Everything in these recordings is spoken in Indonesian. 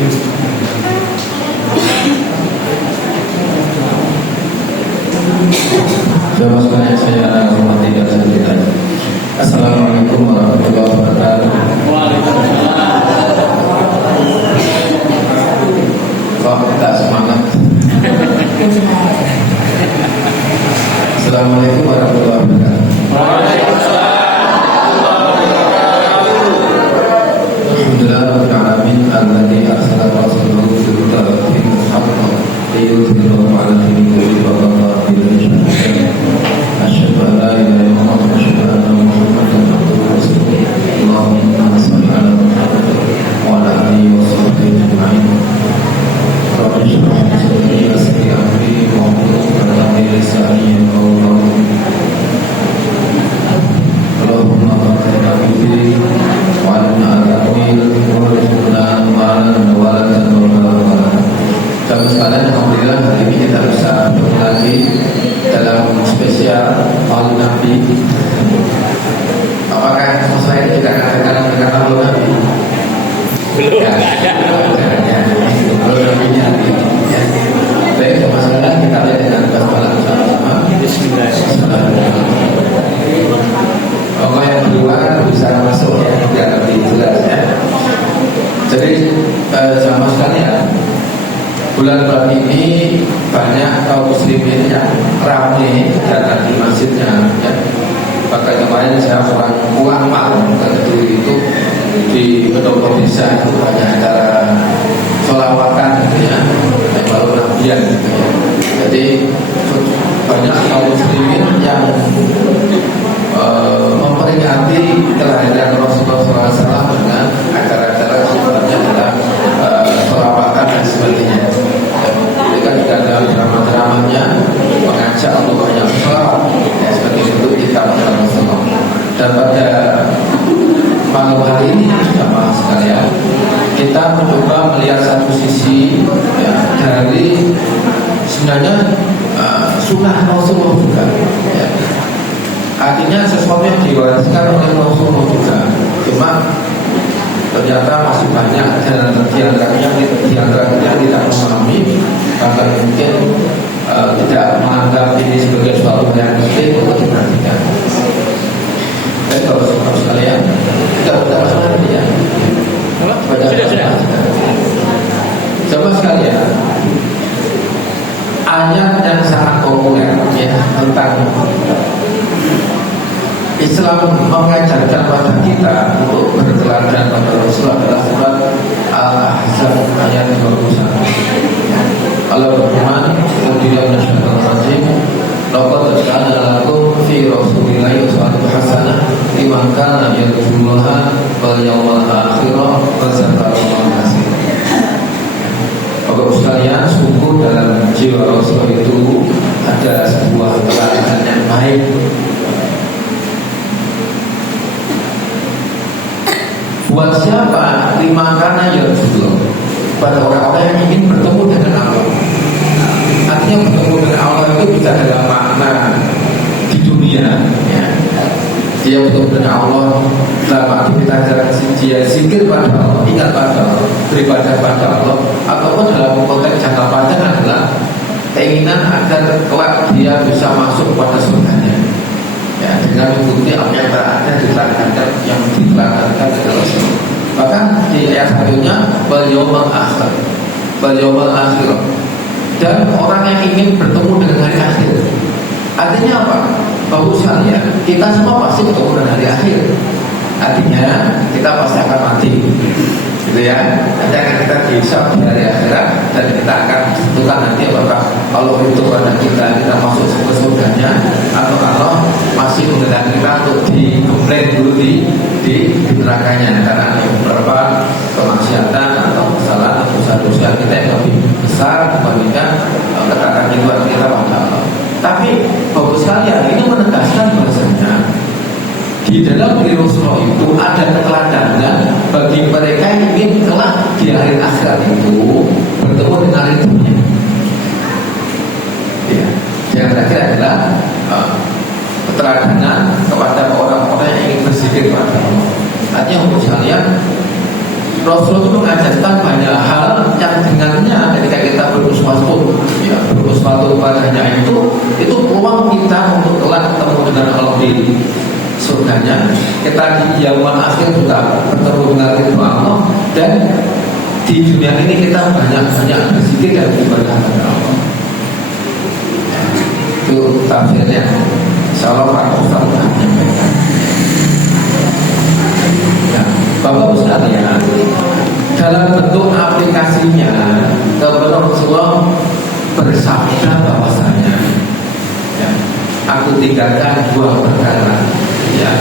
Jamaah sekalian saya hormati dan saya cintai. Assalamualaikum warahmatullahi wabarakatuh. Waalaikumsalam. Kok tak semangat? Assalamualaikum warahmatullahi wabarakatuh. Waalaikumsalam. Alhamdulillah rabbil alamin alladzi arsala rasulahu bil huda wa dinil haqq liyudhhirahu 'ala dini kullihi wa kafa billahi asyhadu an la ilaha illallah wa asyhadu anna muhammadan abduhu wa rasuluh. Allahumma shalli 'ala Muhammad wa 'ala alihi wa sahbihi ajma'in. Rabbi shrah li sadri wa yassir li amri wahlul 'uqdatam min lisani yafqahu qawli. Allahumma barik fi wa 'ala Jamaah sekalian, alhamdulillah hari ini kita bisa bertemu lagi dalam spesial Maulid Nabi. Apakah semua ini juga akan mendengar Maulid Nabi? Belum ada. Maulid Nabi-nya ya. Baik, jamaah sekalian, kita lihat dengan basmalah bersama-sama. Bismillahirrahmanirrahim. Pokoknya yang kedua bisa masuk ya, biar lebih jelas ya. Jadi jamaah sekalian, bulan ini banyak kaum muslimin yang ramai datang di masjidnya ya. Bahkan kemarin saya kurang malam waktu itu di pendopo desa itu banyak acara sholawatan gitu ya, yang baru nabian gitu ya. Jadi banyak kaum muslimin yang memperingati kelahiran Rasulullah SAW dengan acara-acara sifatnya dalam sholawatan dan sebagainya. Jadi kan juga dalam drama-dramanya mengajak untuk banyak sholawat ya, sebagai bentuk kita bersama-sama. Dan pada malam hari ini jamaah sekalian, kita mencoba melihat satu sisi ya, dari sebenarnya sunnah Rasulullah juga ya. Artinya sesuatu yang diwariskan oleh Rasulullah juga. Cuma ternyata masih banyak diantaranya yang tidak memahami, bahkan mungkin tidak menganggap ini sebagai suatu yang penting untuk diperhatikan. Baik, kalau sekalian, kita sudah masalah ini ya. Sudah. Coba sekalian, ayat yang sangat populer ya tentang Islam mengajarkan pada kita untuk berteladan pada Rasulullah adalah surat Al-Ahzab ayat 21. Allah berfirman, "Qul nasyhadu laqad kana lakum fi Rasulillahi uswatun hasanah liman kana yarjullaha wal yawmal akhir wa dzakarallaha katsiran." Bapak sekalian, sungguh dalam jiwa Rasul itu ada sebuah teladan yang baik. Buat siapa? Limakana yarjullah, pada orang-orang yang ingin bertemu dengan Allah. Artinya bertemu dengan Allah itu bisa dalam makna di dunia ya. Dia bertemu dengan Allah dalam aktivitas dia zikir pada Allah, ingat pada Allah, beribadah pada Allah, ataupun dalam konteks jangka panjang adalah keinginan agar kelak dia bisa masuk pada surganya ya, dengan mengikuti apa yang berada yang diterangkan oleh Rasul. Bahkan di ayat satunya wal yawmal akhir, dan orang yang ingin bertemu dengan hari akhir. Artinya apa? Bahwa sekalian, kita semua pasti bertemu dengan hari akhir. Artinya kita pasti akan mati, gitu ya. Nanti akan kita dihisab di hari akhirat, dan kita akan tentukan nanti apakah Allah itu kepada kita masuk ke surganya, atau Allah masih menghendaki kita untuk digembleng dulu di nerakanya karena ada beberapa kemaksiatan atau kesalahan atau dosa-dosa kita yang lebih besar dibandingkan ketaatan kita pada Allah. Tapi Bapak sekalian, ini menegaskan bahasanya di dalam diri Rasulullah itu ada keteladanan bagi mereka yang ingin kelak di akhir akhirat itu bertemu dengan dunia. Ya, yang terakhir adalah keteladanan kepada orang-orang yang ingin berzikir pada Allah. Artinya untuk sekalian, Rasulullah itu mengajarkan banyak hal yang dengannya ketika kita beruswatu, ya, beruswatu padanya itu peluang kita untuk kelak ketemu dengan Allah di surganya. Kita di yaumul akhir juga bertemu dengan ridho Allah, dan di dunia ini kita banyak-banyak berzikir dan beribadah kepada Allah. Itu tafsirnya. Insyaallah Pak Ustaz akan menyampaikan. Ya, Bapak Ustaz ya, dalam bentuk aplikasinya, kepada Rasulullah bersabda bahwasanya, ya, aku tinggalkan dua perkara, ya,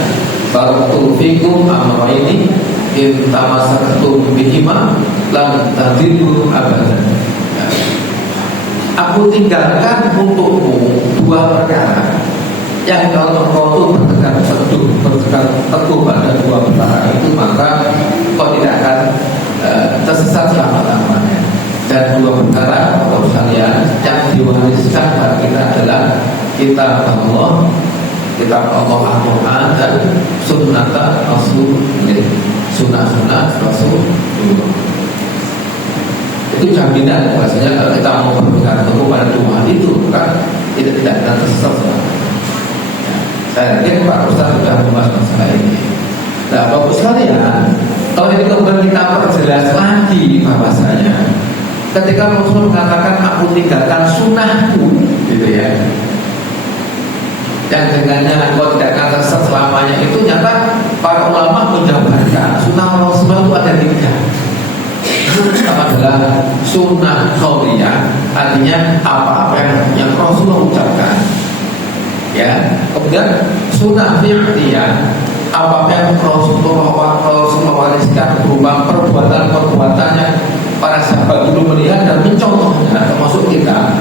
taraktu fikum amrayni in tamassaktum bihima lan tadillu abadan. Ya. Aku tinggalkan untukmu dua perkara yang kalau engkau itu berpegang teguh pada dua perkara itu, maka kau tidak akan tersesat selama-lamanya. Dan dua perkara Bapak sekalian yang diwariskan pada kita adalah kitab Allah Al-Quran dan sunnah Rasulullah, sunnah Rasulullah. Itu jaminan bahasanya kalau kita mau berpegang teguh pada dua itu, maka tidak akan tersesat selama. Saya yakin Pak Ustaz sudah membahas masalah ini. Nah, Bapak sekalian, kalau ini kemudian kita perjelas lagi bahwasanya ketika Rasul mengatakan aku tinggalkan sunnahku, gitu ya, yang dengannya engkau tidak akan tersesat selamanya, itu nyata para ulama menjabarkan sunnah Rasulullah itu ada tiga. Pertama adalah sunnah qauliyah, artinya apa-apa yang Rasulullah ucapkan, ya. Kemudian sunnah fi'liyah, apa yang Rasulullah wariskan berupa perbuatan-perbuatan yang para sahabat dulu melihat dan mencontohnya, termasuk kita.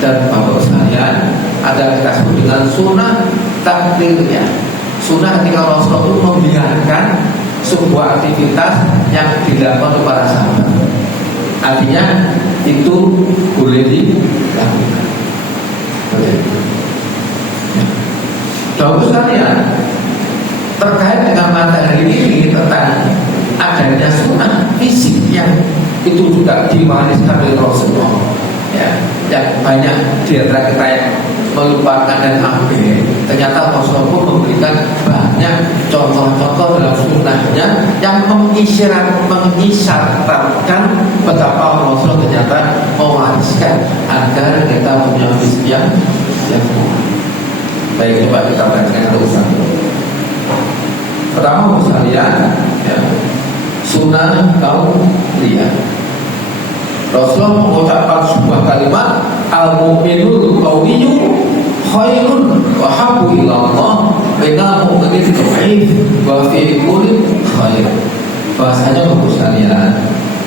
Dan Bapak sekalian, ada kita sebut dengan sunnah taklidiyah. Sunnah ketika Rasulullah itu membiarkan sebuah aktivitas yang dilakukan oleh para sahabat, artinya itu boleh dilakukan. Bapak sekalian, terkait dengan materi ini tentang adanya sunnah fisik yang itu juga diwariskan oleh Rasulullah, ya, yang banyak di antara kita yang melupakan dan ambil. Ternyata Rasulullah pun memberikan banyak contoh-contoh dalam sunnahnya yang mengisyaratkan betapa Rasulullah ternyata mewariskan agar kita punya fisik yang kuat. Baik, coba kita perhatikan satu-satu. Pertama sekalian, ya, sunnah qauliyah. Rasulullah mengucapkan sebuah kalimat, al-mu'minul qawiyyu khairun wa habbu ilallah minal mu'minil dhaif wa fi kulli khair. Bahasanya Bapak sekalian,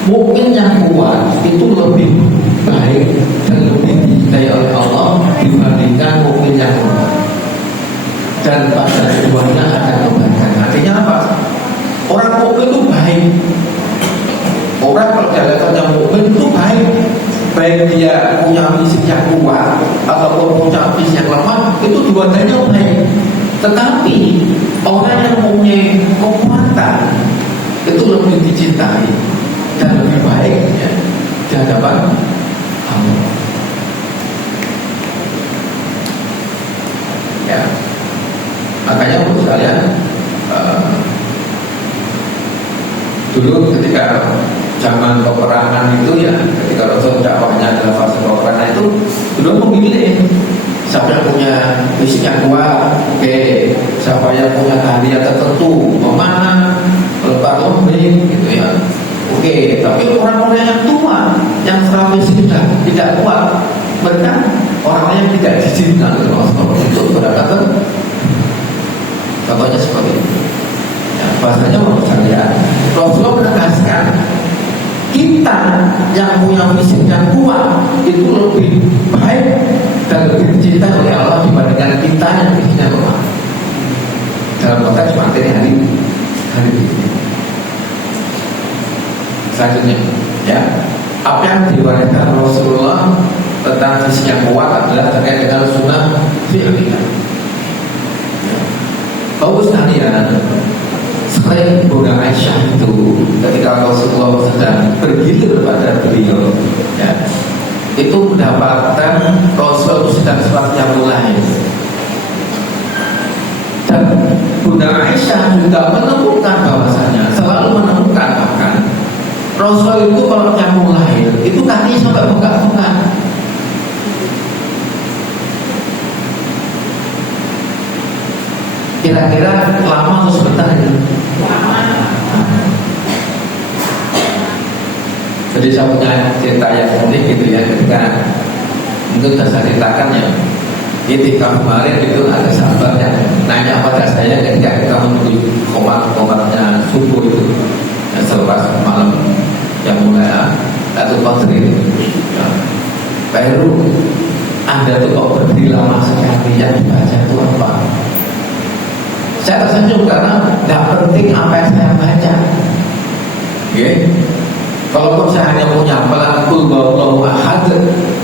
mukmin yang kuat itu lebih baik dan lebih dicintai oleh Allah dibandingkan mukmin yang lemah. Dan pada keduanya ada kebaikan. Artinya apa? Orang mukmin itu baik. Orang kalau dia mukmin itu baik, baik dia punya fisik yang kuat ataupun punya fisik yang lemah, itu dua-duanya baik. Tetapi orang yang mempunyai kekuatan itu lebih dicintai dan lebih baik, ya, di hadapan Allah. Ya. Makanya untuk sekalian, dulu ketika zaman peperangan itu, ya, ketika Rasul dakwahnya adalah fase peperangan itu, dulu memilih siapa yang punya fisik yang kuat, oke, siapa yang punya keahlian tertentu, memanah, melepas lombing, gitu ya, oke. Tapi orang-orang yang tua, yang secara fisik tidak kuat, mereka orang yang tidak diizinkan oleh Rasul untuk berangkat. Contohnya seperti itu. Ya, bahasanya menurut saya, Rasulullah menegaskan kita yang punya fisik yang kuat itu lebih baik dan lebih dicintai oleh Allah dibandingkan kita yang fisiknya lemah. Dalam konteks materi hari ini. Selanjutnya, ya, apa yang diwariskan Rasulullah tentang fisik yang kuat adalah terkait dengan sunnah fi'liyah. Bagus sekalian, selain Bunda Aisyah itu ketika Rasul zikir pada beliau, ya, itu mendapatkan Rasul sedang sholatnya mulai. Dan Bunda Aisyah juga menemukan bahwasanya, selalu menemukan bahkan Rasul itu kalau nyambung lahir itu kaki sampai bengkak-bengkak. Kira-kira lama atau sebentar itu? Jadi saya punya cerita yang unik gitu ya, ketika mungkin sudah saya ceritakan ya, ketika kemarin itu ada sahabat yang nanya pada saya ketika kita menunggu komat-komatnya subuh itu, ya, selepas malam yang mulai atau Qadar itu, ya, Pak Heru, Anda tuh kok berdiri lama sekali, yang dibaca itu apa? Saya tersenyum karena tidak penting apa yang saya baca. Okay? Kalaupun saya hanya punya pelakul Allahu ahad,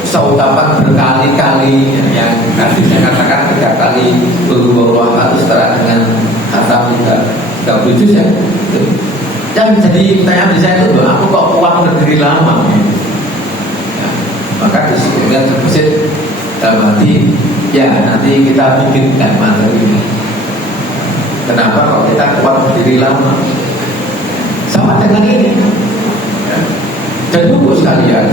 saudapan berkali-kali, yang nanti saya katakan 3 kali Allahu ahad setara dengan kata 30 juz ya. Yang jadi pertanyaan di saya itu, aku kok kuat berdiri lama? Ya, maka disebutkan terbesit dalam hati, ya nanti kita bikinkan materi ini. Kenapa kalau kita kuat berdiri lama? Sama dengan ini. Dan tunggu sekalian,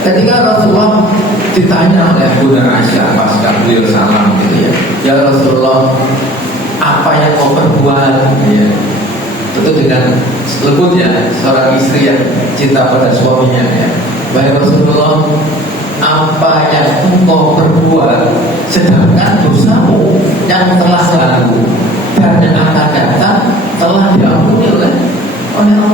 ketika Rasulullah ditanya oleh Bunda Aisyah pasca beliau salam gitu ya, ya Rasulullah, apa yang kau perbuat? Ya, tentu dengan lembutnya seorang istri yang cinta pada suaminya ya. Baik Rasulullah, apa yang engkau perbuat sedangkan dosamu yang telah lalu dan yang akan datang telah diampuni oleh Allah.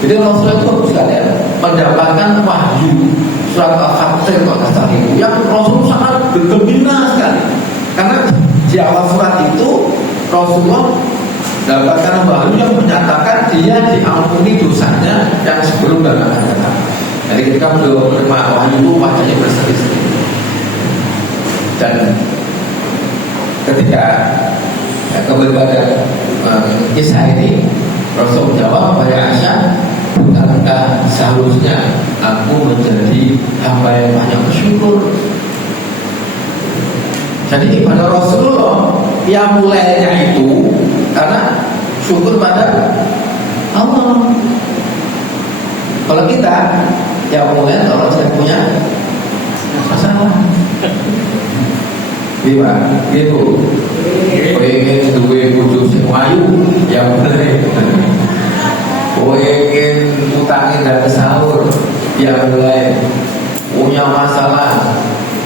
Jadi Rasulullah itu sekalian mendapatkan wahyu surat Al-Fatir yang Rasulullah sangat bergembira sekali, karena di awal surat itu Rasulullah mendapatkan wahyu yang menyatakan dia diampuni dosanya yang sebelum dan akan datang. Jadi ketika beliau menerima wahyu itu wajahnya berseri-seri. Dan ketika kembali pada kisah ini, Rasul menjawab, "Wahai Aisyah, bukankah seharusnya aku menjadi hamba yang banyak bersyukur?" Jadi pada Rasulullah yang mulainya itu karena syukur pada Allah. Kalau kita yang mulai kalau saya punya masalah, gimana? Gitu. Pengen duwe bojo sing ayu, ya mulai. Pengen utangin dan sahur, ya mulai. Punya masalah,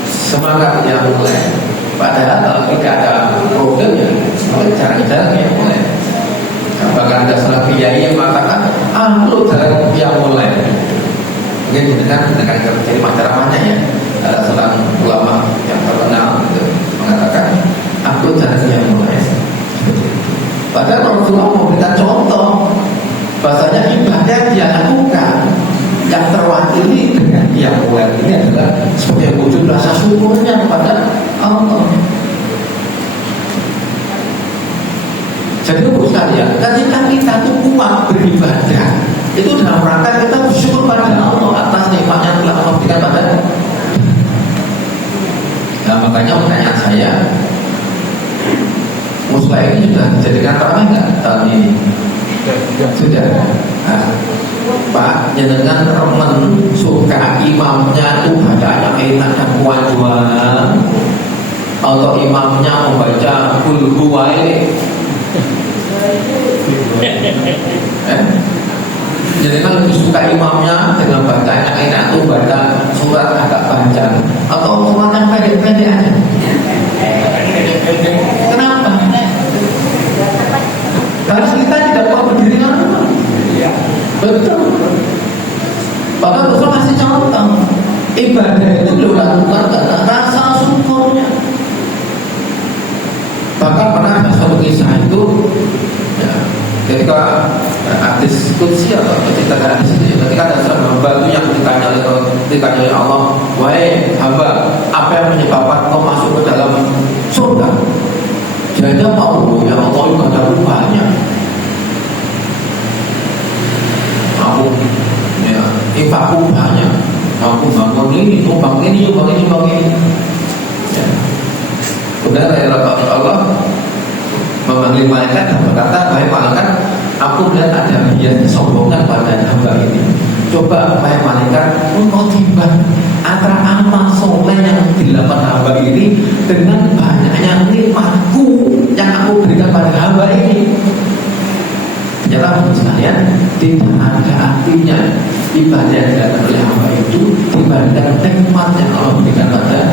semangat yang mulai. Padahal kalau tidak ada problemnya, jarang-jarang yang mulai. Bahkan ada salah kiai yang mengatakan, lu jarang yang mulai. Mungkin mendengar dari masyarakat ya, ada seorang ulama yang terkenal gitu, mengatakan, aku jarang yang mulai. Padahal Rasulullah memberikan contoh, bahasanya ibadah yang dia lakukan yang terwakili dengan yang mulai ini adalah sebagai wujud rasa syukurnya kepada Allah. Jadi sekalian, ketika kita tuh kuat beribadah, itu dalam rangka kita bersyukur pada Allah atas nikmatnya telah Allah berikan pada. Nah makanya pertanyaan saya, muslah ini sudah dijadikan ramai nggak tahun ini? Sudah. Nah, Pak, jenengan remen suka imamnya itu bacanya enak dan kuat jual, atau imamnya membaca kul huwailid? Jadi kan lebih suka imamnya dengan bacanya enak tuh baca surat agak panjang atau surat yang pendek-pendek aja? Kenapa? Karena kita tidak mau berdiri lama. Betul. Bahkan Rasul kasih contoh, ibadah itu beliau lakukan karena rasa syukurnya. Bahkan pernah ada satu kisah itu, ya, ketika hadis qudsi atau ketika hadis itu, ketika ada seorang hamba itu yang ditanya oleh Allah, wahai hamba, apa yang menyebabkan kau masuk ke dalam surga? Jadi mau ya Allah itu ada rupanya. ini, nyumbang ini. Ya. Kemudian Allah memanggil malaikat dan berkata, wahai malaikat, aku melihat ada bias kesombongan pada hamba ini. Coba wahai malaikat, engkau timbang antara amal soleh yang dilakukan hamba ini dengan banyaknya nikmatku yang aku berikan pada hamba ini. Ternyata sekalian, tidak ada artinya ibadah yang dilakukan oleh hamba itu dibandingkan nikmat yang Allah berikan pada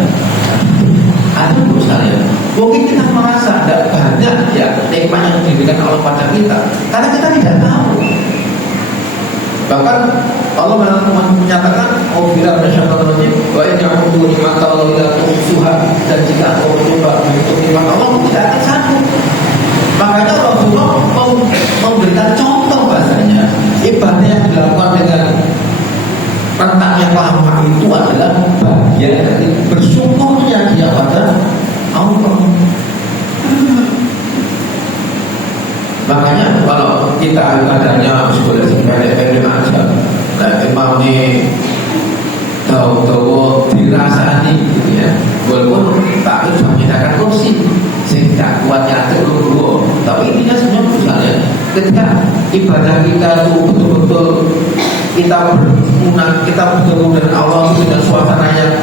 ada sekalian. Mungkin kita merasa tidak banyak ya nikmat yang diberikan Allah pada kita karena kita tidak tahu. Bahkan Allah menyatakan, "Oh bila bersyukur wa in ya'budu nikmat Allah ila tuhsuha," dan jika engkau mencoba menghitung nikmat Allah tidak akan sanggup. Makanya Rasulullah memberikan contoh bahasanya ibadah yang dilakukan dengan rentang yang lama itu adalah bagian dari bersyukurnya dia pada Allah. Makanya kalau kita ibadahnya sudah sepele-pele aja, nah imam ini tahu-tahu dirasani gitu ya, walaupun tak cuma menyediakan kursi sehingga kuatnya dulu, tapi intinya sebenarnya misalnya ketika ibadah kita itu betul-betul kita bertemu dengan Allah itu dengan suasana yang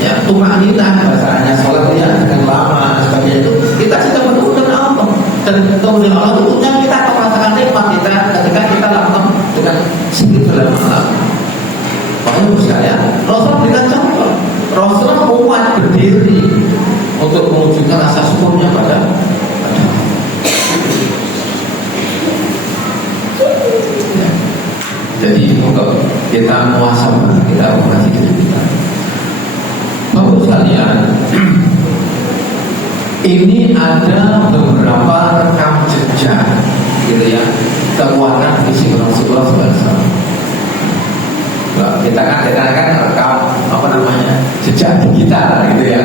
ya tumaninah bahasanya, sholatnya dengan lama dan sebagainya, itu kita sedang bertemu dengan Allah dan bertemu dengan Allah itu kita akan merasakan nikmat kita ketika kita lakukan dengan sedikit dalam malam. Makanya sekalian, Rasul berikan contoh. Rasul kuat berdiri untuk menunjukkan rasa syukurnya pada ya. Jadi untuk kita muhasabah, kita operasi kita. Bapak sekalian, ini ada beberapa rekam jejak, gitu ya, kekuatan visi Rasulullah SAW. Kita kan rekam apa namanya jejak digital, gitu ya.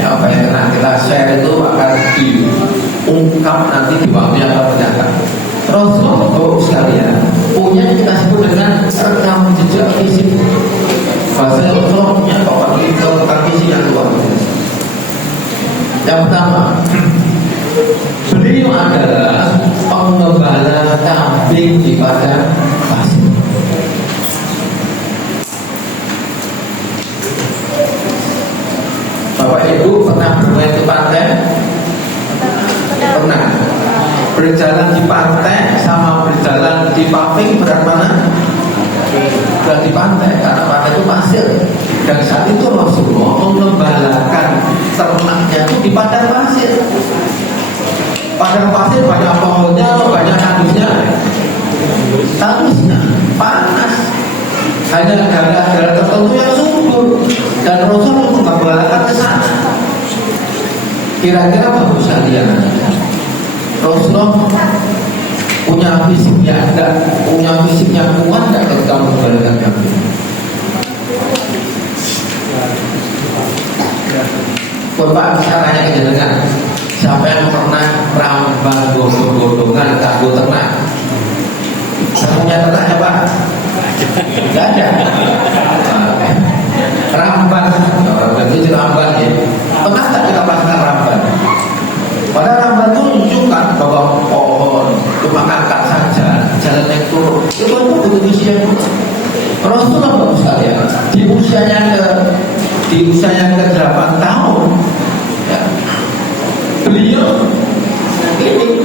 Ya, apa yang pernah kita share itu akan diungkap nanti di waktu yang akan datang. Rasulullah Bapak sekalian punya kita sebut dengan rekam jejak fisik. Bahasa Rasulullah punya rekam fisik yang luar biasa. Yang pertama, beliau adalah penggembala kambing di padang pasir. Bapak Ibu pernah bermain di pantai? Pernah. Berjalan di pantai sama berjalan di paving berat mana? Berat di pantai, karena pantai itu pasir. Dan saat itu Rasulullah mengembalakan ternaknya itu di padang pasir. Padang pasir banyak pohonnya, banyak tandusnya, panas. Hanya daerah tertentu yang subur, dan Rasulullah mengembalakan ke sana. Kira-kira bagus sekalian, Rasulullah punya fisik yang kuat tidak ketika mengembalakan kambing? Bapak caranya kejenengan, siapa yang pernah rambang godong-godongan kanggo ternak? Punya ternaknya Pak? Tidak ada. Ramban itu ramban ya. Pernah tak kita pasang ramban? Pada ramban itu menunjukkan bahwa pohon cuma angkat saja, jalan yang turun. Itu butuh usia yang turun. Rasulullah Bapak sekalian, di usia yang ke-8 tahun, ya, beliau ini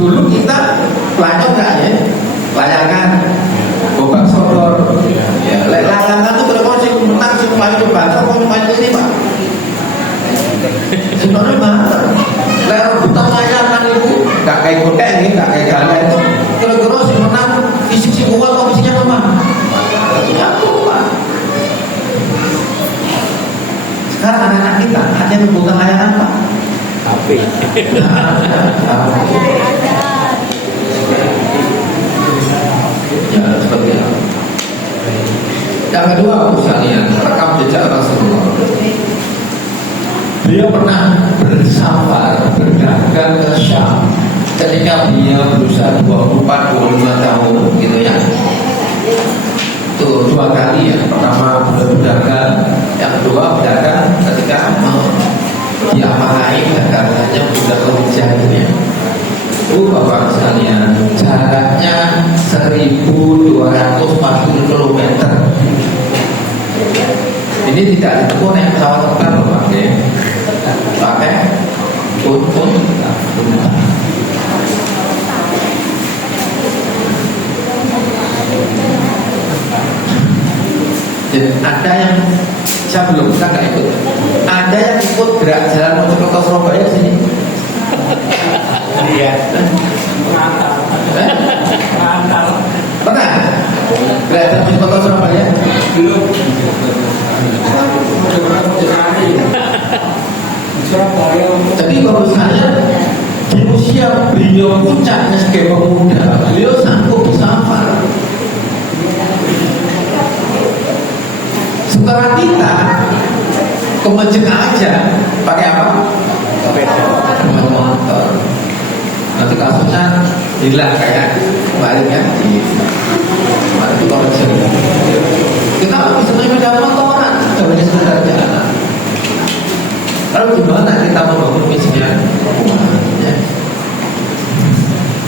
dulu kita pelajar nggak ya? Layangan, bobak sodor, ya, layangan itu kalau sih menang sih pelajar banter, mau main ini Pak. Sebenarnya banter, layar buta layangan itu nggak kayak kotek ini, nggak kayak gala itu. Kira-kira sih menang fisik si kuat atau fisiknya lemah? Ya Pak. Sekarang anak-anak kita hanya membuka layangan Pak. HP. Ya seperti itu. Yang kedua sekalian, rekam jejak Rasulullah. Beliau pernah bersafar berdagang ke Syam ketika beliau berusia 24-25 tahun, gitu ya. 1240 km. Ini tidak ditempuh naik pesawat terbang loh, pakai pun. Dan ada yang saya belum, saya nggak ikut. Ada yang ikut gerak jalan Mojokerto Surabaya sini. Iya. Ngantar. Pernah? Gerak jalan Mojokerto Surabaya? Belum. Surabaya. Jadi kalau misalnya di usia beliau puncaknya sebagai pemuda, beliau sanggup bersafar. Setelah kita ke masjid aja pakai apa? Sepeda motor. Nanti kasusnya hilang kayak balik ya di mana itu koleksi. Kita bisa sepeda motoran, sebenarnya sekedar jalan. Lalu gimana kita membangun misinya? Ya.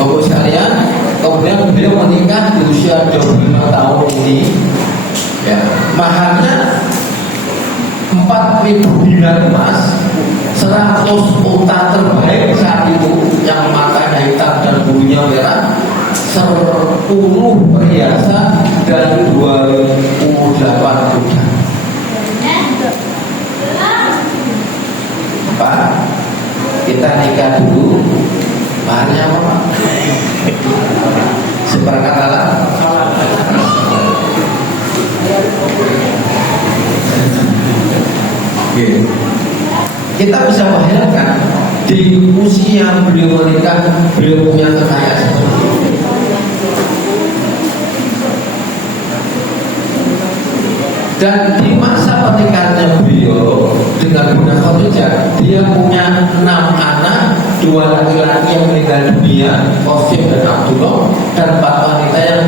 Bapak sekalian, kemudian beliau menikah di usia 25 tahun ini. Ya, mahalnya 4.000 dinar emas, 100 unta terbaik saat itu yang matanya hitam dan bulunya merah, 10 perhiasan dan 28 kuda. Pak, kita nikah dulu, mahalnya apa? Seperangkat alat. Kita bisa bayangkan di usia beliau menikah, beliau punya kekayaan seperti itu. Dan di masa pernikahannya beliau dengan Bunda Khadijah, dia punya 6 anak, 2 laki-laki yang meninggal dunia, Qasim dan Abdullah, dan 4 wanita yang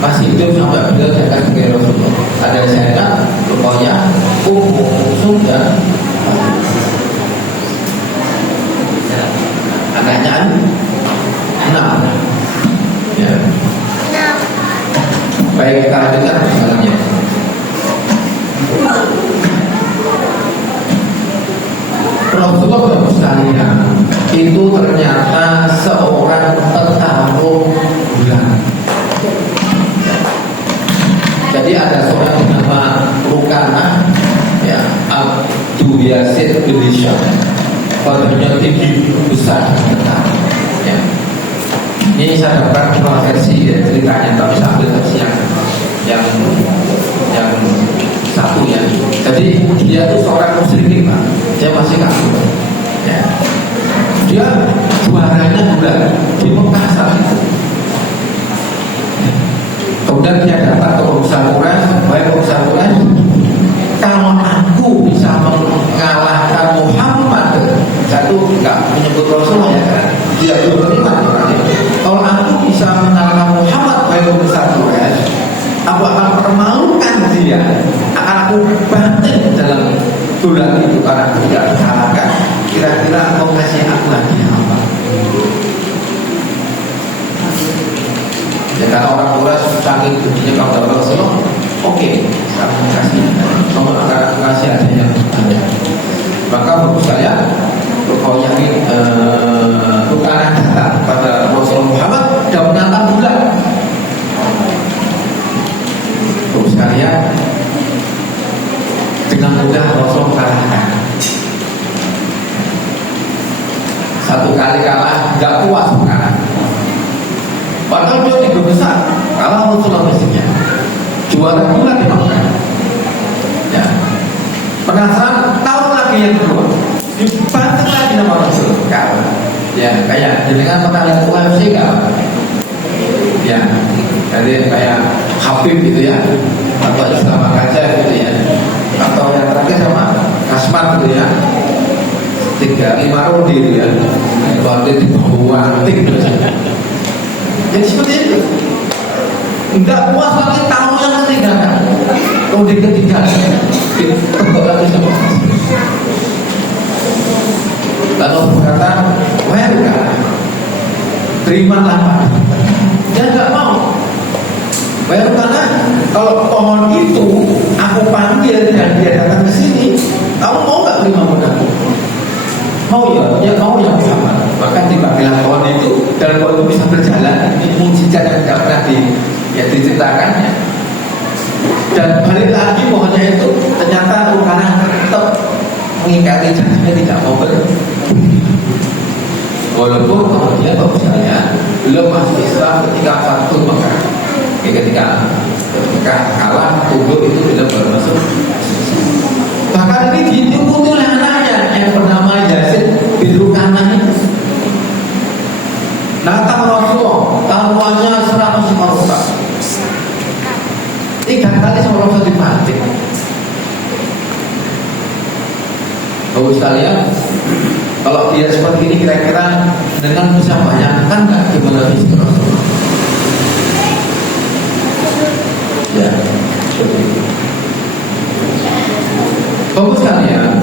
masih hidup sampai beliau jaga sebagai Rasulullah. Ada Zainab, Ruqayyah, Ummu Kulsum dan anaknya 6. Ya. Baik, kita dengar misalnya. Rasulullah sekalian itu ternyata seorang petarung bulan. Jadi ada seorang bernama Rukana, ya, Abdul Yasid bin Hisham, badannya tinggi besar petarung. Ya. Ini saya dapat dua versi ya, ceritanya, tapi saya ambil versi yang satu ya. Jadi dia itu seorang musyrik, Pak. Dia masih kafir. Ya. Dia juaranya bulan di Mekah saat itu. Kemudian dia datang ke urusan Quraisy, baik urusan Quraisy, kalau aku bisa mengalahkan Muhammad, satu enggak menyebut Rasulullah ya kan? Dia belum beriman orangnya. Kalau aku bisa mengalahkan Muhammad, baik urusan Quraisy, aku akan permalukan dia, akan aku banting dalam bulan itu karena aku tidak terkalahkan. Kira-kira kau kasih aku lagi apa? Ya karena orang Quraisy saking tingginya kalau Rasulullah, oke, aku kasih, kamu akan kasih adanya. Maka menurut saya, pokoknya bukan datang pada Rasulullah Muhammad dan menantang bulan. Terus sekalian dengan mudah Rasul kalahkan. Satu kali kalah, nggak puas bukan? Padahal dia tiga besar, kalah Rasulullah mestinya. Juara bulan di Makkah. Ya. Penasaran, tahun lagi yang kedua, dibantu lagi nama Rasul, kalah. Ya, kayak dengan pertandingan UFC kalah. Ya, jadi kayak Habib gitu ya, atau Islam Kaca gitu ya, atau yang terakhir sama Kasmat gitu ya, 3-5 ronde gitu ya, ronde di bawah tik gitu. Jadi seperti itu. Enggak puas lagi tahun yang ketiga kan, ronde ketiga, tebak lagi sama. Lalu berkata, wah enggak, terimalah Pak. Dia nggak mau. Baru karena kalau pohon itu aku panggil dan dia datang ke sini, kamu mau nggak beli bangunan aku? Mau ya, ya mau ya Muhammad. Maka dipanggil pohon itu dan pohon itu bisa berjalan. Ini mujizat yang tidak pernah diceritakan ya. Dan balik lagi pohonnya itu ternyata karena tetap mengingkari janjinya tidak mau berhenti. Walaupun kemudian Bapak sekalian belum masuk Islam ketika Fathul Mekah, ketika kalah tunduk itu belum baru masuk. Bahkan ini diikuti oleh anaknya yang bernama Yazid bin Rukanah itu. Datang Rasulullah, taruhannya 100 rupiah. 3 kali sama Rasul dipantik. Bapak sekalian, kalau dia seperti ini kira-kira dengan bisa banyak kan nggak gimana bisa Rasulullah? Ya, seperti itu. Bapak sekalian,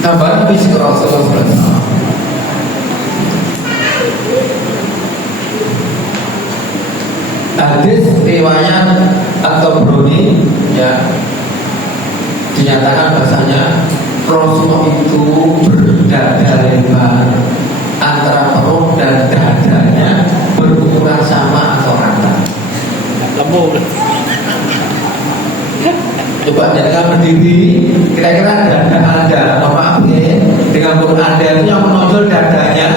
tambahan visi Rasulullah SAW. Hadis riwayat At-Tabrani ya dinyatakan bahasanya Rasulullah itu berdada lebar antara perut dan dadanya berukuran sama atau rata. Lembut. Coba jangan berdiri, kira-kira dada Anda, maaf ya, dengan perut Anda itu yang menonjol dadanya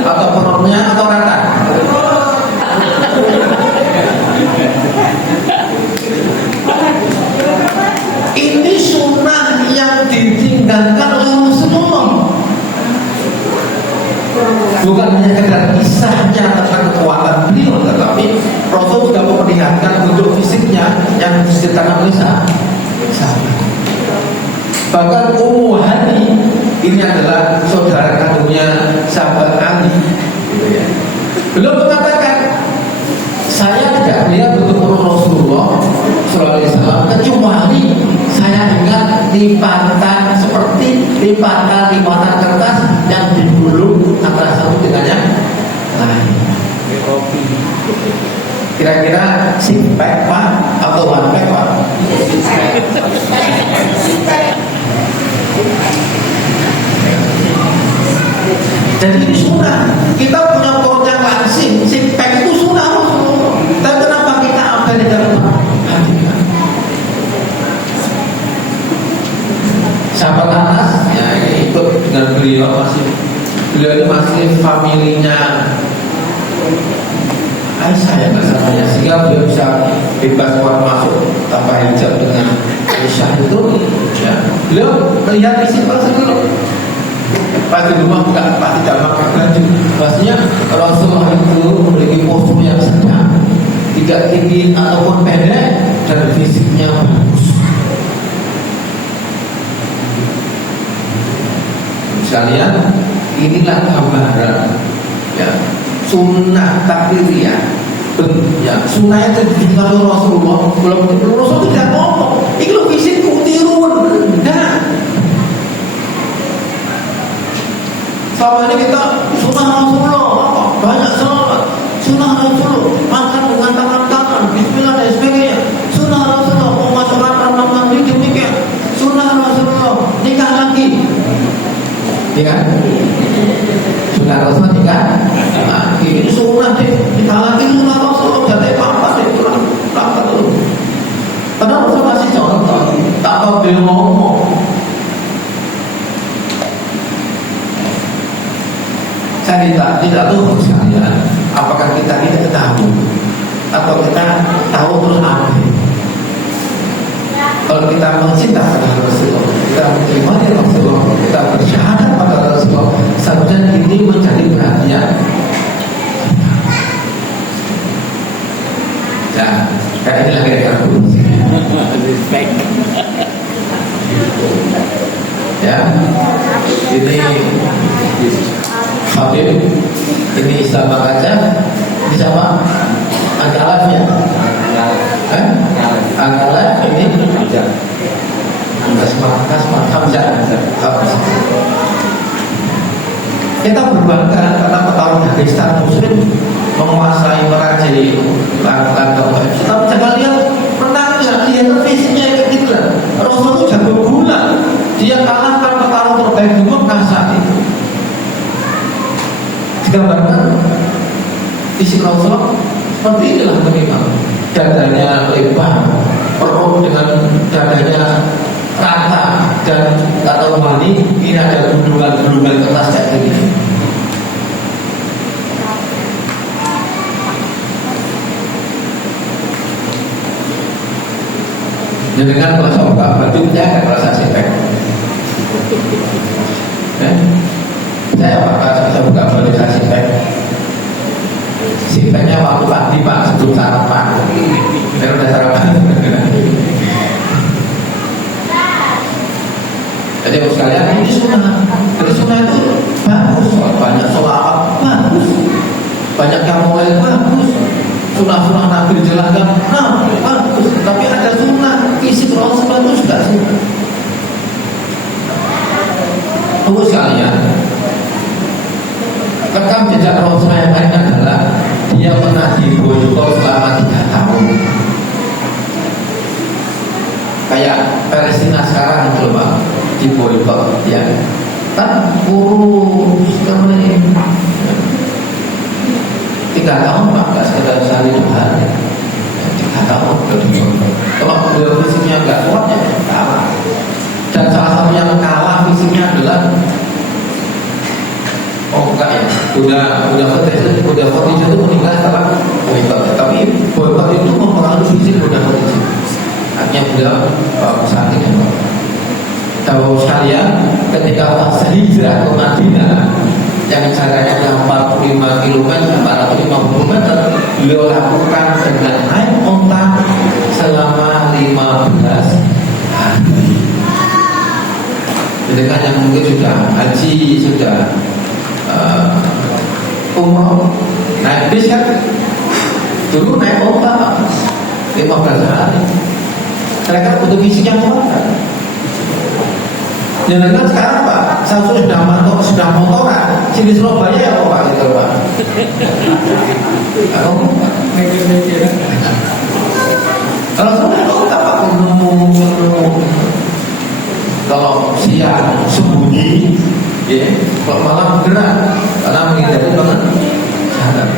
atau perutnya atau rata? Ini sunnah yang ditinggalkan oleh Rasulullah. Bukan hanya sekedar kisahnya tentang kekuatan beliau, tetapi Rasul sudah memperlihatkan bentuk fisiknya yang diceritakan oleh sahabat. Bahkan Ummu Hani ini adalah saudara kandungnya sahabat Ali. Beliau mengatakan, saya tidak melihat bentuk Rasulullah SAW kecuali saya ingat lipatan seperti lipatan kertas yang digulung antara satu dengan yang lain. Kira-kira simpek Pak atau one pack Pak? Jadi ini sunnah. Kita punya perut yang langsing, simpek itu sunnah. Tapi kenapa kita ambil di dalam sahabat Anas ya ini ikut dengan beliau ini masih familinya Aisyah ya masalahnya, sehingga beliau bisa bebas keluar masuk tanpa hijab dengan Aisyah itu ya. Beliau melihat isi dulu pas di rumah bukan pas tidak pakai baju. Maksudnya Rasulullah itu memiliki postur yang sedang, tidak tinggi ataupun pendek, dan fisiknya bagus. Sekalian, inilah gambaran ya sunnah takdiriyah. Ya, sunnah yang ditunjukkan oleh Rasulullah. Belum Rasul tidak ngomong. Ini lo fisikku tirun. Enggak. Selama ini kita sunnah Rasulullah, banyak sholat, sunnah Rasulullah, makan dengan tangan kanan, Bismillah dan sebagainya. Sunnah Rasulullah, mau masuk Ramadan ini demikian. Sunnah Rasulullah, nikah lagi. Ya kan? Sunnah Rasulullah nikah lagi. Ini sunnah deh, nikah lagi sunnah Rasulullah. Jadi apa deh? Berapa dulu? Padahal Rasul masih contoh, tak apa beliau ngomong. Saya tidak tahu sekalian, apakah kita tidak tahu atau kita tahu terus apa? Kalau kita mencinta pada Rasulullah, kita menerima Rasulullah, kita bersyahadat pada Rasulullah, seharusnya ini menjadi perhatian. Nah, kayak ini lagi dulu. Ya, ini Habib, ini sama kaca, ini sama angkalan ya, angkalan ini Hamzah. Kita berbangga karena pertarungan Dagestan Muslim menguasai merajai laga. Tapi jangan lihat menangnya, lihat fisiknya kayak gitu lah. Rasul itu jago bola, dia kalahkan petarung terbaik di Mekah saat itu. Digambarkan fisik Rasul seperti inilah minimal. Dadanya lebar, perut dengan dadanya rata, dan kata Wali ini ada gundungan-gundungan kertas kayak gini. Jadi kan kalau saya buka baju saya akan merasa sipek. Saya apakah saya buka baju saya sipek? Sipeknya waktu pagi Pak sebelum sarapan. Saya udah sarapan. Jadi sekalian ini sunnah. Jadi sunnah itu bagus. Banyak sholawat bagus. Banyak yang mulai bagus. Sunnah-sunnah Nabi dijelaskan, nah bagus. Tapi ada sunnah fisik Rasulullah itu juga sunnah. Tunggu sekalian, rekam jejak Rasulullah yang lain adalah dia pernah diboykot selama 3 tahun. Kayak Palestina sekarang itu loh Pak, diboykot ya. Kan kurus sekali. 3 tahun Pak, gak sekedar sehari 2 hari. 3 tahun kalau beliau fisiknya gak kuat ya kalah. Dan salah satu yang kalah fisiknya adalah enggak ya, udah Khadijah itu meninggal setelah boykot. Tapi boykot itu mempengaruhi fisik udah Khadijah. Artinya beliau sakit ya Pak. Tahu sekalian, ketika pas hijrah ke Madinah yang jaraknya 45 km, 450 meter, beliau lakukan dengan naik onta selama 15 hari. Jadi kan yang mungkin sudah haji, sudah umroh, naik bis kan, dulu naik onta 15 hari. Mereka butuh fisik yang kuat kan? Jangan kan sekarang Pak, saya sudah motoran, sini Surabaya ya Pak gitu Pak. Kalau sudah Pak penuh. Kalau siang sembunyi, ya, kalau malam gerak, karena menghindari banget jalan.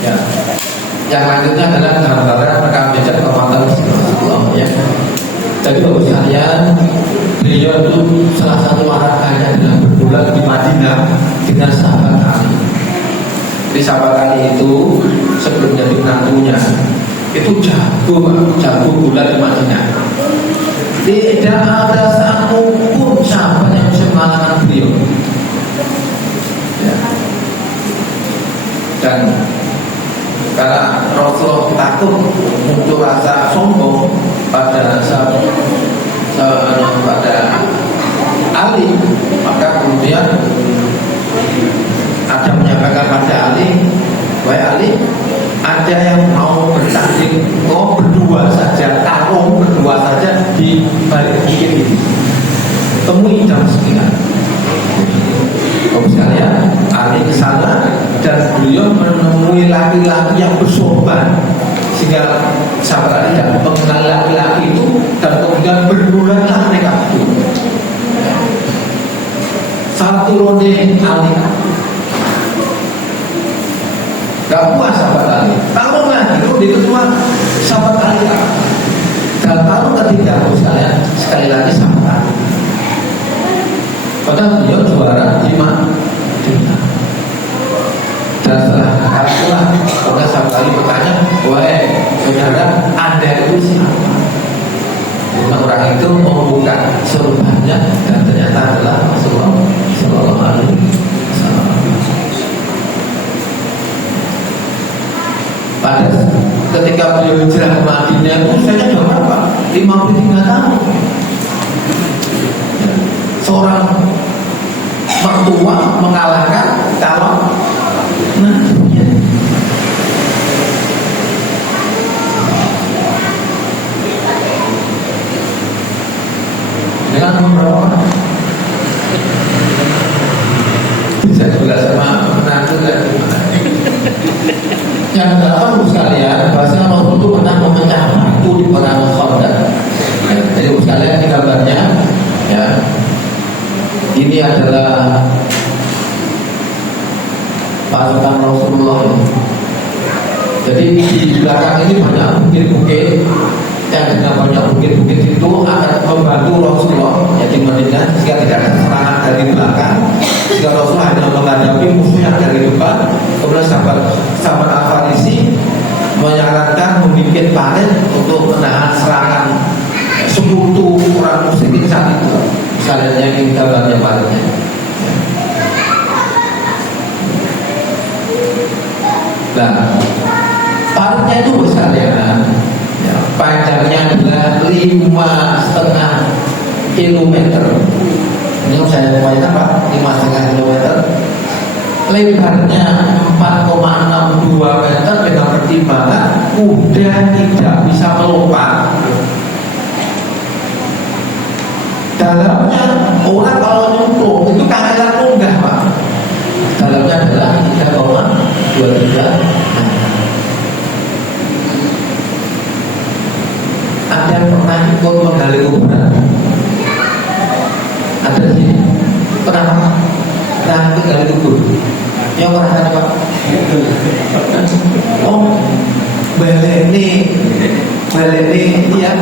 Ya, yang lanjutnya adalah gambaran rekam jejak kekuatan Rasulullah ya. Jadi bagus sekalian, beliau itu salah satu olahraganya adalah berbulan di Madinah dengan sahabat Ali. Jadi sahabat Ali itu sebelum jadi menantunya itu jago bulan di Madinah. Tidak ada satu pun sahabat yang bisa mengalahkan beliau. Ya. Dan karena Rasulullah takut muncul rasa sombong pada Ali, maka kemudian ada menyampaikan pada Ali, wahai Ali, ada yang mau bertanding, berdua saja, tarung berdua saja di balik bukit ini. Temui jam 9. Sekalian, Ali ke sana dan beliau menemui laki-laki yang bersorban, sehingga sahabat Ali dan mengenal laki-laki itu, dan kemudian berbulanlah mereka itu. Satu ronde Ali, gak puas sahabat Ali, tarung lagi, ronde itu cuma sahabat Ali. Dan tarung ketiga, sekalian, sekali lagi sahabat Ali. Padahal beliau juara 5 dunia. Dan setelah orang sahabat Ali bertanya, wahai saudara, Anda itu siapa? Orang itu membuka surbannya dan ternyata adalah Rasulullah Sallallahu Alaihi Wasallam. Pada ketika beliau hijrah ke Madinah itu usianya sudah berapa? 53 tahun. Seorang mertua mengalahkan calon menantunya. Dengan membawa bisa juga sama menantu Yang delapan sekalian, bahasa Rasul itu pernah memecah batu di perang Khandaq. Jadi sekalian ini gambarnya, ya. Ini adalah pasukan Rasulullah. Jadi di belakang ini banyak bukit-bukit. Yang dengan banyak bukit-bukit itu akan membantu Rasulullah, jadi Madinah, jika tidak ada serangan dari belakang, jika Rasulullah hanya menghadapi musuh yang dari depan. Kemudian sahabat Al-Farisi menyarankan membuat panen untuk menahan serangan sekutu orang musyrikin saat itu. Misalnya yang kita baca panennya. Nah, panennya itu besar ya. Panjangnya adalah 5,5 kilometer. Ini saya bayangkan Pak, 5,5 kilometer. Lebarnya 4,62 meter dengan pertimbangan kuda tidak bisa melompat. Dalamnya orang kalau nyemplung itu kangelan munggah Pak. Dalamnya adalah 3,23. Ada yang pernah ikut menggali kuburan? Ada sih. Pernah ikut gali kubur? Yang pernah ada Pak? Oh, balik ini ya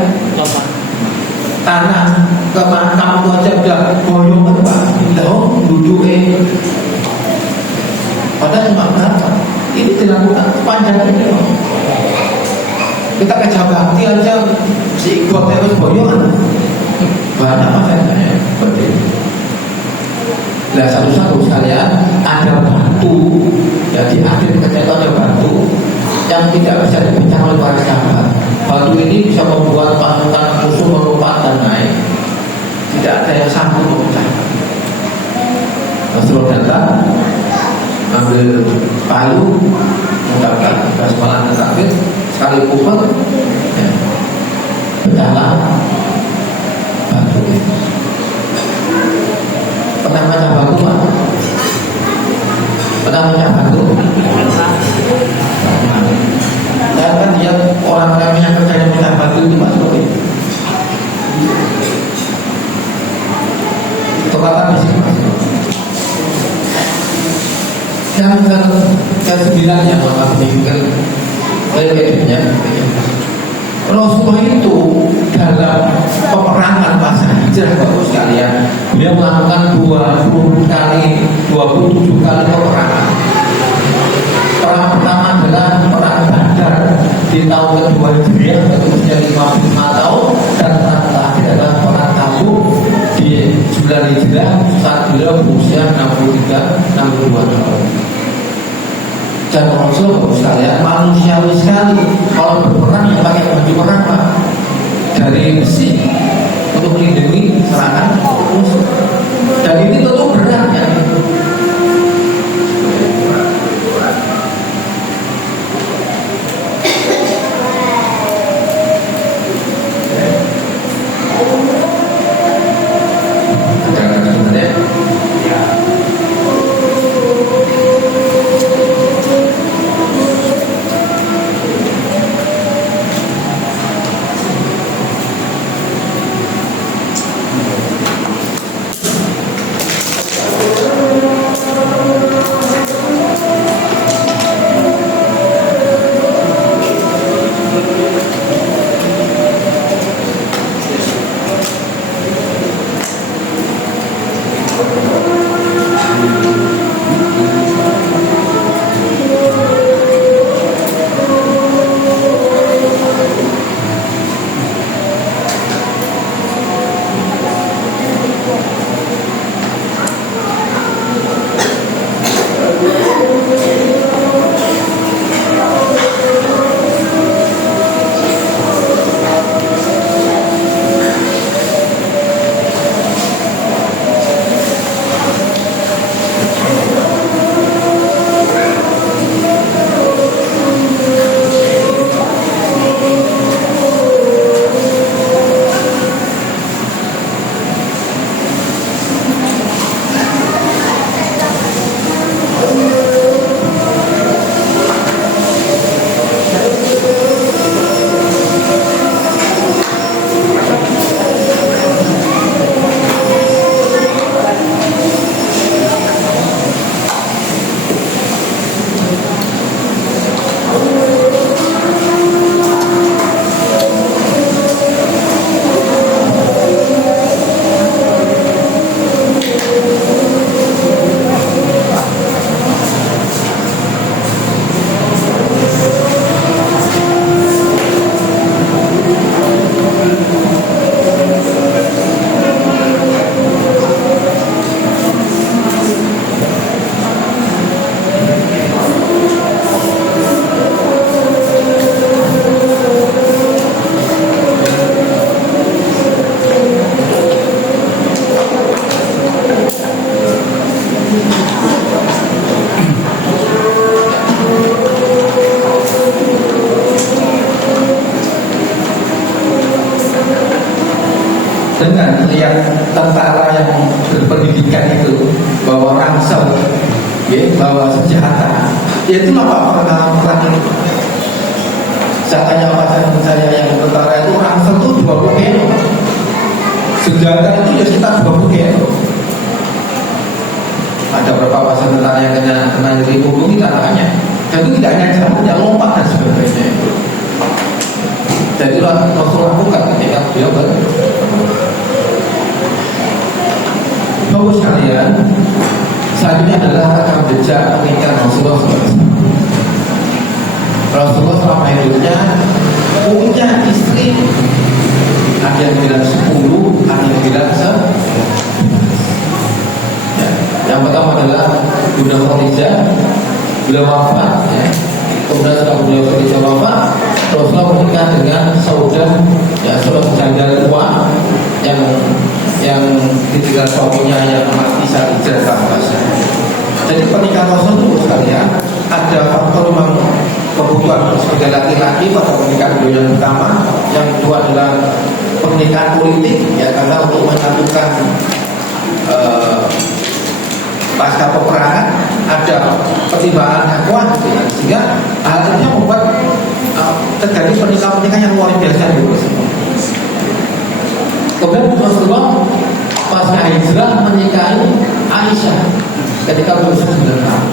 tanah ke makam itu aja udah boyong kan Pak? Loh, duduknya. Padahal cuma berapa? Ini dilakukan sepanjang ini Pak. Kita kerja bakti aja si ikut terus boyongan banyak makanya seperti itu. Nah satu-satu sekalian ada batu, jadi akhir kerja itu ada batu yang tidak bisa dipecah oleh para sahabat. Batu ini bisa membuat pasukan musuh melompat dan naik. Tidak ada yang sanggup memecah. Rasulullah datang ambil palu, mengucapkan basmalah dan takbir, sekali pukul, ya, pecahlah batu. Pernah pecah batu Pak? Pernah pecah batu? Saya kan lihat orang-orang yang percaya pecah batu itu masuk. Itu kata di sini. Yang ke-9 yang maaf mungkin berikutnya Rasulullah itu dalam peperangan masa hijrah Bapak sekalian, beliau melakukan 27 kali peperangan. Perang pertama adalah perang Badar di tahun kedua Hijriah, yaitu usia 55 tahun, dan perang terakhir adalah perang Tabuk di 9 Hijriah saat beliau berusia 62 tahun. Dan Rasul sekalian manusiawi sekali kalau berperang yang pakai baju perang Pak, dari besi untuk melindungi serangan musuh. Dan ini tentu berat ya. melihat tentara yang berpendidikan itu bawa ransel, ya, bawa senjata, ya itulah Pak perang itu. Saya tanya pacar saya yang tentara itu ransel itu 20 kilo, senjata itu ya sekitar 20 kilo. Ada beberapa pasien tentara yang kena nyeri punggung kita tanya, dan itu tidak hanya jalan, lompat dan sebagainya. Jadi Rasul lakukan ketika beliau Bapak sekalian, selanjutnya adalah rekam jejak pernikahan Rasulullah SAW. Rasulullah selama hidupnya punya istri, ada yang bilang 10, ada yang bilang 11. Ya, yang pertama adalah Bunda Khadijah, beliau wafat. Ya. Kemudian setelah beliau Khadijah wafat, Rasulullah menikah dengan Saudah, ya seorang janda tua yang ditinggal suaminya yang mati saat hijrah ke Habasyah. Jadi pernikahan Rasulullah sekalian ada faktor memang kebutuhan sebagai laki-laki pada pernikahan beliau yang pertama, yang kedua adalah pernikahan politik, ya karena untuk menyatukan pasca peperangan ada pertimbangan akhwat, ya, sehingga hal ini membuat terjadi pernikahan yang luar biasa gitu. Kemudian Rasulullah pasca hijrah menikahi Aisyah ketika berusia 9 tahun.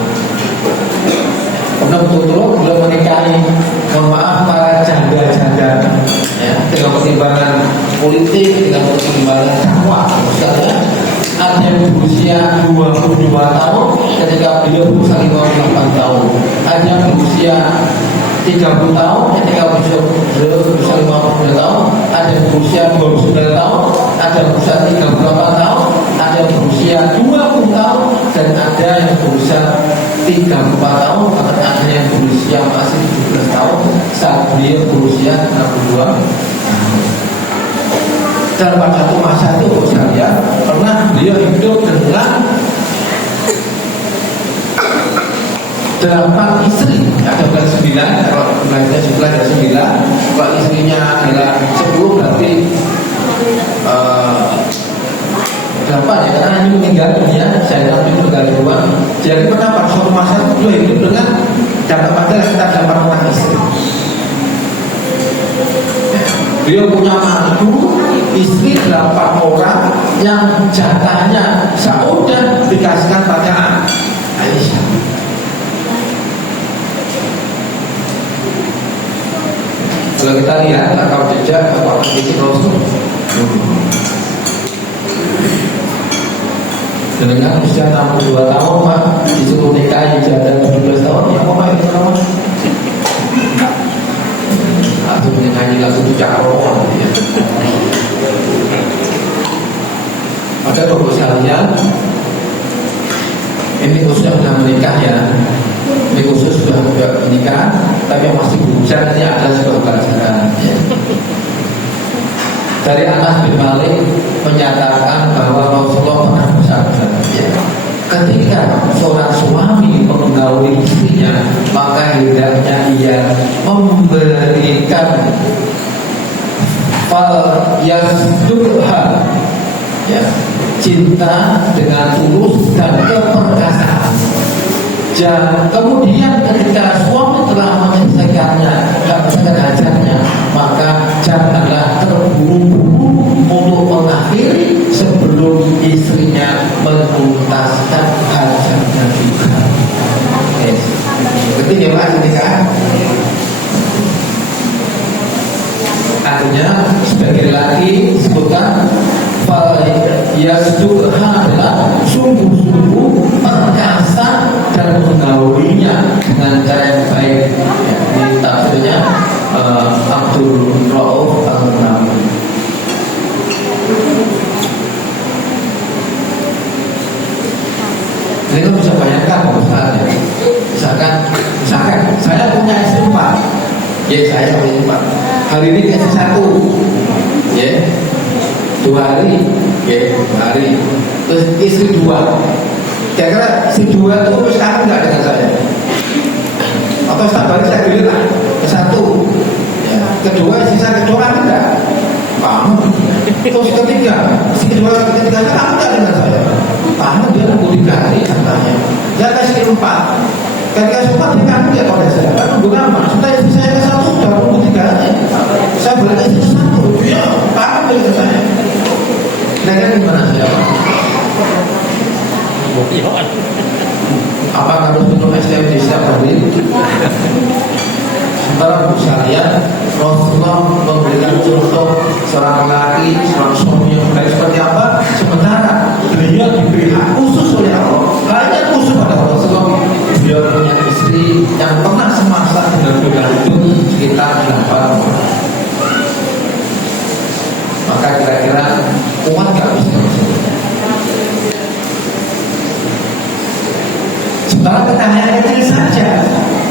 Kemudian betul-betul beliau menikahi, mohon maaf, para janda-janda, ya, dengan pertimbangan politik, dengan pertimbangan dakwah. Misalnya ada yang berusia 22 tahun ketika beliau berusia 58 tahun, ada yang berusia 30 tahun ketika beliau berusia 50 tahun, ada yang berusia 29 tahun, ada yang berusia 38 tahun, ada yang berusia 20 tahun, dan ada yang berusia 34 tahun, bahkan ada yang berusia masih 17 tahun saat beliau berusia 62 tahun. Dan pada satu masa itu saya pernah beliau hidup dengan 8 istri, ada bukan 9, kalau bulannya 11 ada 9, kalau istrinya adalah 10 berarti 8 ya, karena ini meninggal dunia, saya nanti meninggal duluan. Jadi pernah pada suatu masa beliau hidup dengan dapat pacar sekitar 8 orang istri. Beliau punya mantu istri 8 orang yang jatahnya Saudah dikasihkan pada Aisyah. Kalau kita lihat rekam jejak Bapak Nabi Rasul dengan usia 62 tahun Pak disuruh nikahi janda 17 tahun, ya apa itu namanya? Atau menikahi langsung cakroan ya. Maka Bapak sekalian, ini khususnya sudah menikah ya, ini khusus sudah menikah, tapi yang masih bujang ini ada sebuah pelajaran ya. Dari Anas bin Malik menyatakan bahwa Rasulullah pernah bersabda, ya, ketika seorang suami menggauli istrinya, maka hendaknya ia memberikan fal yasdurha, ya, cinta dengan tulus dan keperkasaan. Dan kemudian ketika suami telah menyelesaikannya, menyelesaikan hajatnya, maka janganlah terburu-buru untuk mengakhiri sebelum istrinya menuntaskan hajatnya juga. Yes. Ketika Pak ketika artinya sebagai laki disebutkan fal yasdurha adalah sungguh-sungguh perkasa dan menggaulinya dengan cara yang baik. Ya, ini tafsirnya Abdul Rauf Al-Nawawi. Jadi kita bisa bayangkan misalnya, misalkan saya punya istri 4, ya saya punya 4. Hari ini istri 1, ya 2 hari, ya 2 hari. Terus istri 2. Kira-kira istri 2 itu sekarang nggak dengan saya? Atau setiap hari saya pilih lah ke 1, ya. Kedua istri saya kedua kan enggak. Kamu. Terus ketiga, ketiga kamu tak dengan saya. Kamu dia nunggu 3 hari katanya. Ya kasih 4. Ketika sempat dikasih dia pada saya. Kan nunggu lama. Sudah istri saya ke 1 udah nunggu 3 hari. Saya balik istri ke 1. Ya, kamu balik ke saya. Nah kan gimana saya? Apa harus minum STM setiap hari? Sementara sekalian, Rasulullah memberikan contoh seorang laki, seorang suami yang baik seperti apa. Sementara beliau diberi hak khusus oleh Allah. Hanya khusus pada Rasulullah. Beliau punya istri yang pernah semasa dengan beliau itu sekitar 8 orang. Maka kira-kira kuat gak bisa? Sementara kita hanya kecil saja.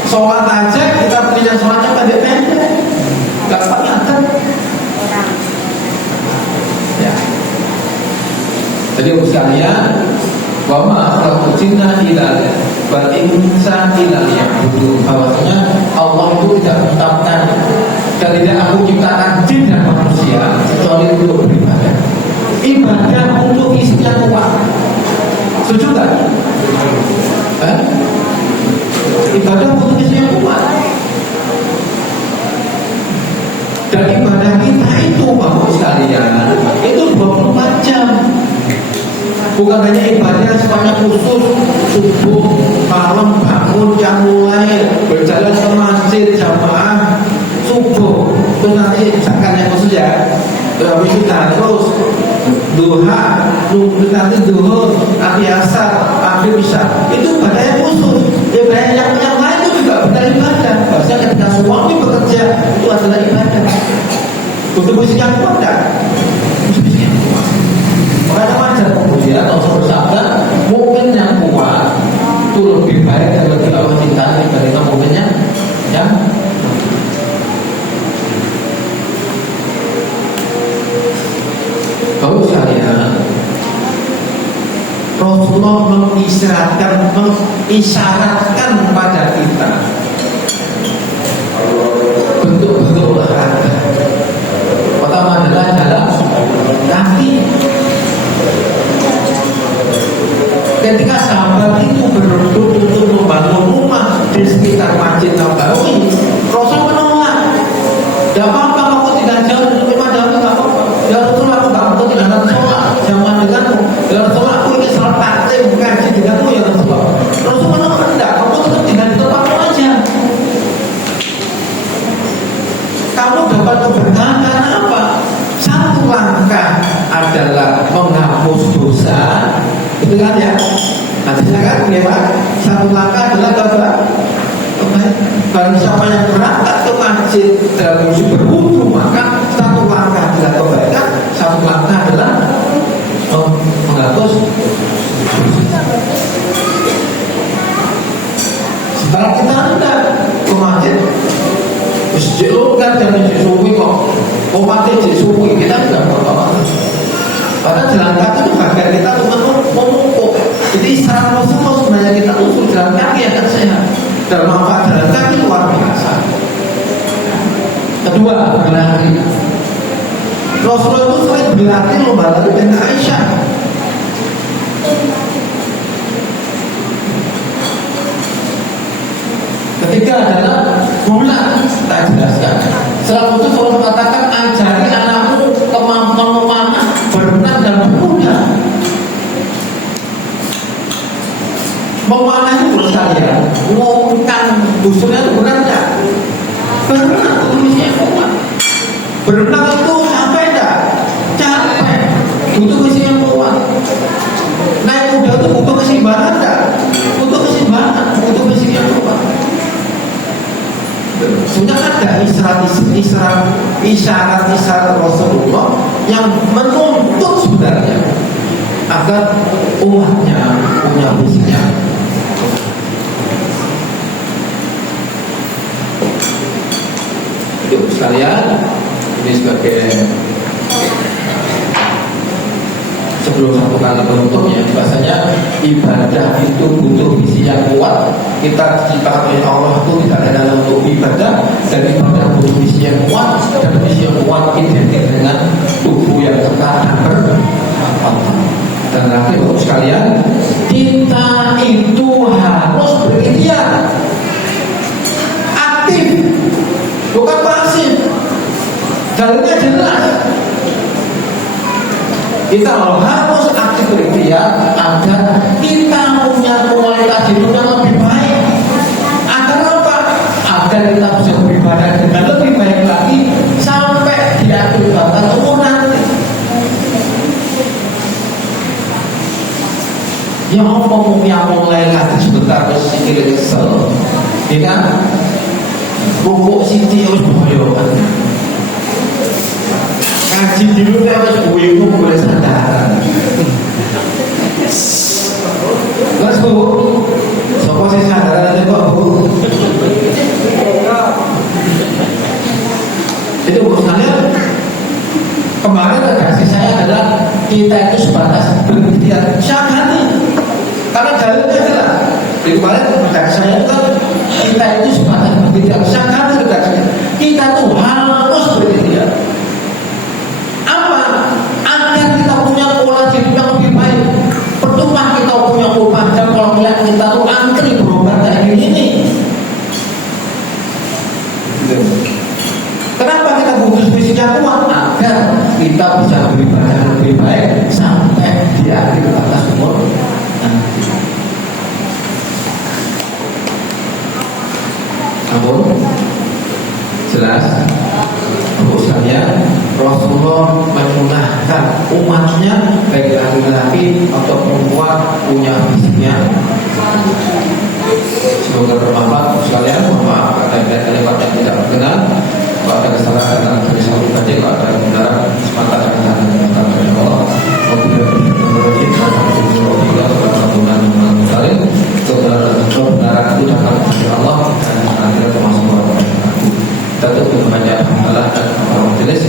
Sholat aja kita punya sholatnya pendek-pendek, gak kelihatan. Ya. Jadi sekalian, wama kalau cinta hilal, berinsan hilal yang dulu bahwasanya Allah itu tidak menetapkan dan tidak aku ciptakan jin dan manusia kecuali untuk beribadah. Ibadah untuk isinya kuat. Setuju gak? Ibadah untuk isinya kuat. Dan ibadah kita itu bapak sekalian itu 24 jam. Bukan hanya ibadah semuanya khusus subuh, malam bangun jam mulai berjalan ke masjid jamaah subuh. Terus nanti misalkan yang khusus ya, habis itu terus duha, nanti duhur, nanti asar, nanti bisa. Itu ibadah yang khusus. Ibadah yang lain itu juga benar ibadah. Bahasanya ketika suami bekerja itu adalah ibadah. Untuk musik yang kuat tak? Musik yang kuat. Makanya wajar kemudian Rasul bersabda, mukmin yang kuat itu lebih baik dan lebih Allah cintai dibandingkan mukmin yang kau sekalian. Rasulullah mengisyaratkan pada kita bentuk-bentuk olahraga. Pertama adalah jalan kaki. Ketika sahabat itu berebut untuk membangun rumah di sekitar Masjid Nabawi, Rasul menolak. Tidak apa-apa kamu tidak jauh dari rumah jauh tidak apa-apa. Ya Rasul aku tidak akan sholat zaman denganmu. Ya Rasul aku ingin sholat taklim kaji denganmu ya Rasul. Rasul menolak tidak. Kamu tetap tinggal di tempatmu aja. Kamu dapat keberkahan karena apa? Satu langkah adalah menghapus dosa. Betul kan ya? Nanti kan ya Pak. Satu langkah adalah apa? Barang siapa yang berangkat ke masjid dalam musim berwudu, maka satu langkah adalah kebaikan, satu langkah adalah menghapus. Setelah kita hendak ke masjid, masjid kan dan masjid suwi kok, masjid suwi kita tidak apa-apa. Padahal jalan kaki itu bagian kita untuk menumpuk. Jadi secara Rasulullah sebenarnya kita usul jalan kaki akan sehat. Dan manfaat jalan kaki luar biasa. Kedua, berlari. Rasulullah itu sering berlatih lomba lari dengan Aisyah. Ketiga adalah bulan, tak jelaskan. Setelah itu Rasul katakan ajari anakmu kemampuan memanah, berenang dan berkuda. Memanah itu menurut saya, ngomongkan busurnya itu benar tak? Berenang itu misinya kuat. Berenang itu sampai tak? Capek. Butuh misinya kuat. Naik kuda itu butuh keseimbangan tak? Butuh keseimbangan, butuh misinya kuat. Sebenarnya ada isyarat-isyarat Rasulullah yang menuntut sebenarnya agar umatnya punya visinya. Itu sekalian, ini sebagai belum satu kali bentuknya. Bahasanya ibadah itu butuh visi yang kuat. Kita diciptakan oleh Allah itu tidak ada untuk ibadah, dan ibadah butuh visi yang kuat, dan visi yang kuat identik dengan tubuh yang kekal dan bermanfaat. Dan nanti untuk sekalian, kita itu harus berikhtiar, aktif, bukan pasif. Dalilnya jelas. Kita harus aktif berikhtiar agar kita punya kualitas hidup yang lebih baik. Agar apa? Agar kita bisa beribadah dengan lebih baik lagi sampai di akhir batas umur nanti. Ya Allah, mau mulai lagi sebentar terus sikil kesel, ya kan? Pokok siti harus boyokan. Ngaji dulu harus boyo boleh sadar. Mas Bu, sopo sih sadar aja kok Bu? Itu urusannya. Kemarin redaksi saya adalah kita itu sebatas berikhtiar syahani. Karena dalilnya jelas. Di kemarin redaksi saya itu kan kita itu sebatas berikhtiar syahani redaksinya. Kita tuh harus berikhtiar. Apa? Agar kita punya pola hidup yang lebih baik. Percuma kita punya 24 jam kalau melihat kita tuh antri berobat kayak gini. Kenapa kita butuh visi yang kuat? Agar kita bisa beribadah lebih baik sampai di akhir batas umur nanti. Ampun, jelas. Urusannya Rasulullah menyunahkan umatnya baik laki-laki atau perempuan punya visinya. Semoga bermanfaat sekalian. Mohon maaf ada kalimat yang tidak berkenan. Kalau ada kesalahan dalam tulis pribadi, kalau ada kebenaran semata dengan dari Allah. Kebenaran itu datang dari Allah dan akhirat termasuk orang. Kita tuh membaca Allah dan majelis.